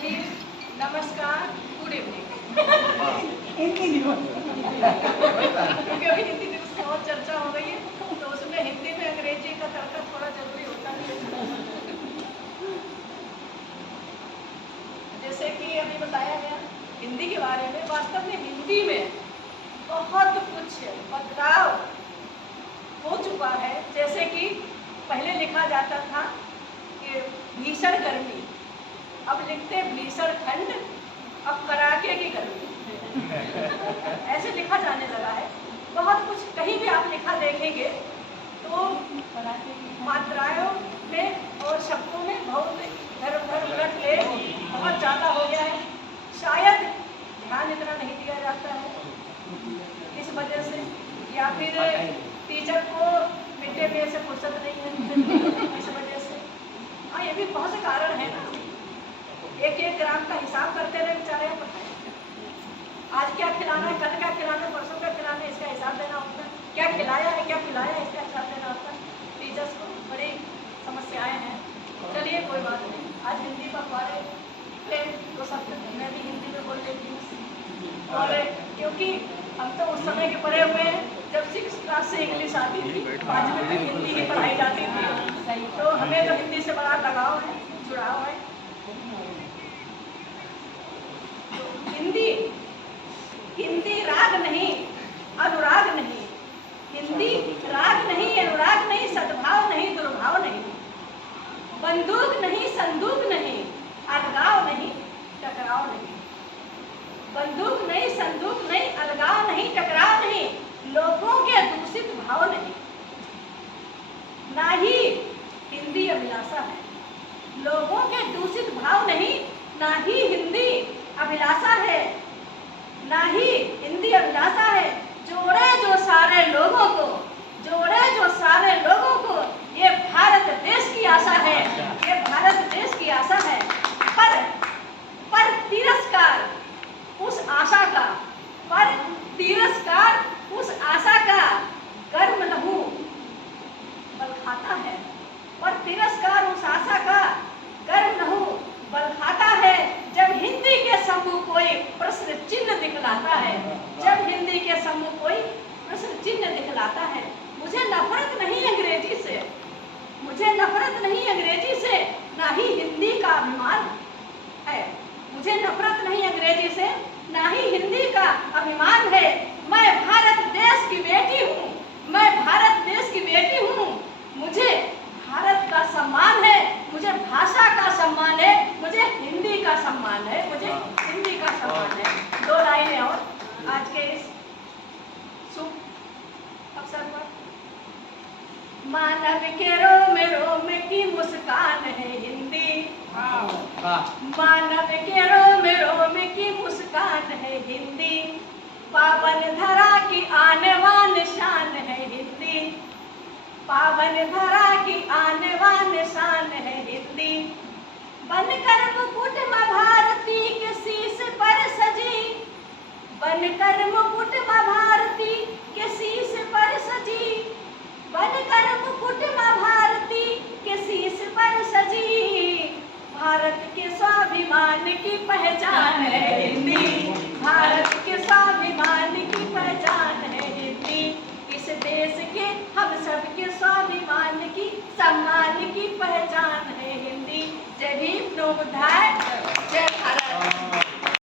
जी, नमस्कार, good evening. क्योंकि अभी हिंदी दिवस की बहुत चर्चा हो गई है, तो उसमें हिंदी में अंग्रेजी का तड़का थोड़ा जरूरी होता है। जैसे कि अभी बताया गया हिंदी के बारे में, वास्तव में हिंदी में बहुत कुछ बदलाव हो चुका है। जैसे कि पहले लिखा जाता था कि भीषण गर्मी, अब लिखते भीषण ठंड, अब कड़ाके की गर्मी, ऐसे लिखा जाने लगा है। बहुत कुछ कहीं भी आप लिखा देखेंगे तो मात्राओं में और शब्दों में बहुत धर्म ले बहुत ज़्यादा हो गया है। शायद ध्यान इतना नहीं दिया जाता है इस वजह से, या फिर टीचर को मिड डे मील से फुर्सत नहीं है इस वजह से। हाँ, ये भी बहुत से कारण है ना। एक एक ग्राम का हिसाब करते रहे बेचारे, आज क्या खिलाना है, कल क्या खिलाना है, परसों क्या खिलाना है, इसका हिसाब देना होता है। क्या खिलाया है, क्या पिलाया है, इसका हिसाब देना होता है। टीचर्स को बड़ी समस्याएं हैं। चलिए कोई बात नहीं, आज हिंदी पखवाड़े पे तो सब मैं भी हिंदी में बोल लेती हूँ। और क्योंकि हम तो उस समय के पढ़े हुए हैं जब 6th क्लास से इंग्लिश आती थी, 5वीं तक हिंदी ही पढ़ाई जाती थी, तो हमें तो हिंदी से बड़ा लगाव है, जुड़ाव है। हिंदी हिंदी राग नहीं, अनुराग नहीं। हिंदी राग नहीं, अनुराग नहीं, सद्भाव नहीं, दुर्भाव नहीं, बंदूक नहीं, संदूक नहीं, अलगाव नहीं, टकराव नहीं। बंदूक नहीं, संदूक नहीं, अलगाव नहीं, टकराव नहीं, लोगों के दूषित भाव नहीं। ना ही हिंदी अभिलाषा है, लोगों के दूषित भाव नहीं, ना ही हिंदी अभिलाषा है, ना ही हिंदी अभिलाषा है। जोड़े जो सारे लोगों को, जोड़े जो सारे लोगों को, ये भारत देश की आशा है, ये भारत देश की आशा है। पर तिरस्कार उस आशा का, पर तिरस्कार उस आशा का गर्म लहू बल खाता है। पर तिरस्कार उस आशा का गर्म लहू बल खाता है। जब हिंदी के सम्मुख कोई प्रश्न चिन्ह दिखलाता है, जब हिंदी के सम्मुख कोई प्रश्न चिन्ह दिखलाता है। मुझे नफरत नहीं अंग्रेजी से, मुझे नफरत नहीं अंग्रेजी से, ना ही हिंदी का अभिमान है। मुझे नफरत नहीं अंग्रेजी से, ना ही हिंदी का अभिमान है। मैं भारत देश की बेटी हूँ, मैं भारत देश की बेटी हूँ। मुझे भारत का सम्मान है, मुझे भाषा का सम्मान है, मुझे हिंदी का सम्मान है, मुझे हिंदी का सम्मान है। 2 लाइनें और आज के इस शुभ अवसर पर। मानव के रोम की मुस्कान है हिंदी, मानव के रोम की मुस्कान है हिंदी। पावन धरा की आने वाली शान है हिंदी, पावन धरा की आने वाली शान है हिंदी। बनकर मुकुट मां भारती के शीश पर सजी, बनकर मुकुट मां भारती के शीश पर सजी, बनकर मुकुट मां भारती के शीश पर सजी। भारत के स्वाभिमान की पहचान है हिंदी, भारत के स्वाभिमान की पहचान है हिंदी। इस देश के हम सब के स्वाभिमान की, सम्मान की पहचान है हिंदी। जय भीम, नमो बुद्धाय।